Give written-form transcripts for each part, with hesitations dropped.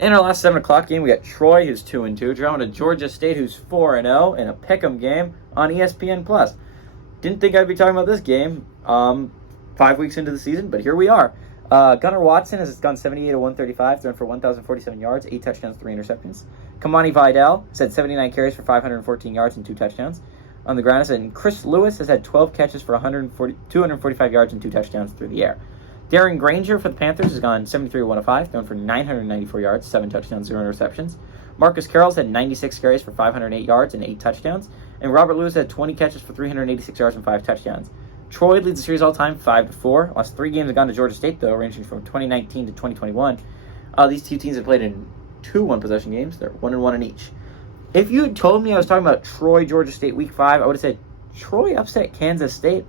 In our last 7 o'clock game, we got Troy, who's 2-2, traveling to Georgia State, who's 4-0, in a pick'em game on ESPN+. Didn't think I'd be talking about this game 5 weeks into the season, but here we are. Gunnar Watson has gone 78 of 135, thrown for 1,047 yards, 8 touchdowns, 3 interceptions. Kamani Vidal has had 79 carries for 514 yards and 2 touchdowns. On the ground, and Chris Lewis has had 12 catches for 245 yards and 2 touchdowns through the air. Darren Granger for the Panthers has gone 73 of 105, thrown for 994 yards, 7 touchdowns, 0 interceptions. Marcus Carroll's had 96 carries for 508 yards and 8 touchdowns. And Robert Lewis had 20 catches for 386 yards and 5 touchdowns. Troy leads the series all-time 5-4. Last 3 games have gone to Georgia State, though, ranging from 2019 to 2021. These two teams have played in 2 one-possession games. They're 1-1 in each. If you had told me I was talking about Troy, Georgia State, Week 5, I would have said, Troy upset Kansas State.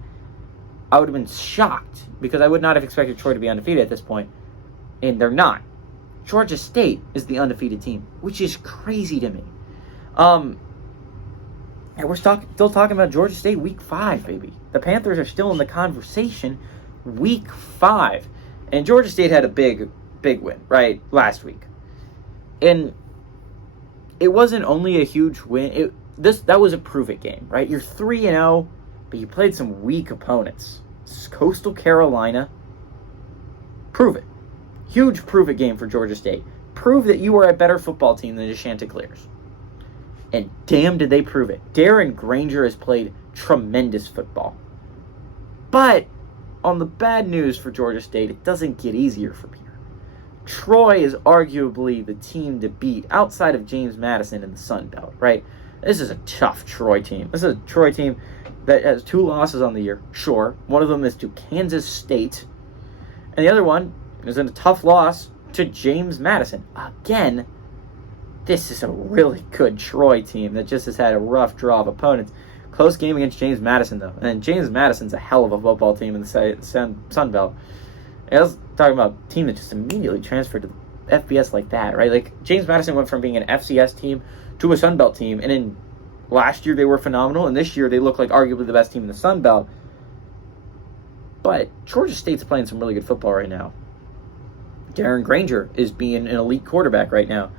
I would have been shocked because I would not have expected Troy to be undefeated at this point. And they're not. Georgia State is the undefeated team, which is crazy to me. And we're still talking about Georgia State Week 5, baby. The Panthers are still in the conversation Week 5. And Georgia State had a big win, right, last week. And it wasn't only a huge win. That was a prove-it game, right? You're 3-0, but you played some weak opponents. This is Coastal Carolina. Prove it. Huge prove-it game for Georgia State. Prove that you are a better football team than the Chanticleers. And damn did they prove it. Darren Granger has played tremendous football. But on the bad news for Georgia State, it doesn't get easier from here. Troy is arguably the team to beat outside of James Madison in the Sun Belt, right? This is a tough Troy team. This is a Troy team that has 2 losses on the year, sure. One of them is to Kansas State. And the other one is in a tough loss to James Madison. Again, this is a really good Troy team that just has had a rough draw of opponents. Close game against James Madison, though. And James Madison's a hell of a football team in the Sun Belt. And I was talking about a team that just immediately transferred to the FBS like that, right? Like, James Madison went from being an FCS team to a Sun Belt team. And in last year, they were phenomenal. And this year, they look like arguably the best team in the Sun Belt. But Georgia State's playing some really good football right now. Darren Granger is being an elite quarterback right now.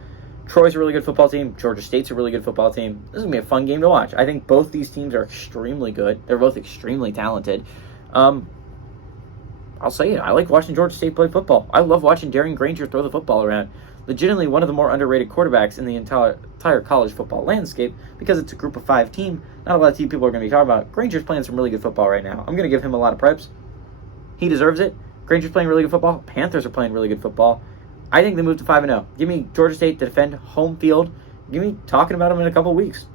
Troy's a really good football team. Georgia State's a really good football team. This is going to be a fun game to watch. I think both these teams are extremely good. They're both extremely talented. I'll say it. I like watching Georgia State play football. I love watching Darren Granger throw the football around. Legitimately one of the more underrated quarterbacks in the entire college football landscape because it's a group of 5 team. Not a lot of people are going to be talking about. Granger's playing some really good football right now. I'm going to give him a lot of preps. He deserves it. Granger's playing really good football. Panthers are playing really good football. I think they move to 5-0. Give me Georgia State to defend home field. Give me talking about them in a couple weeks.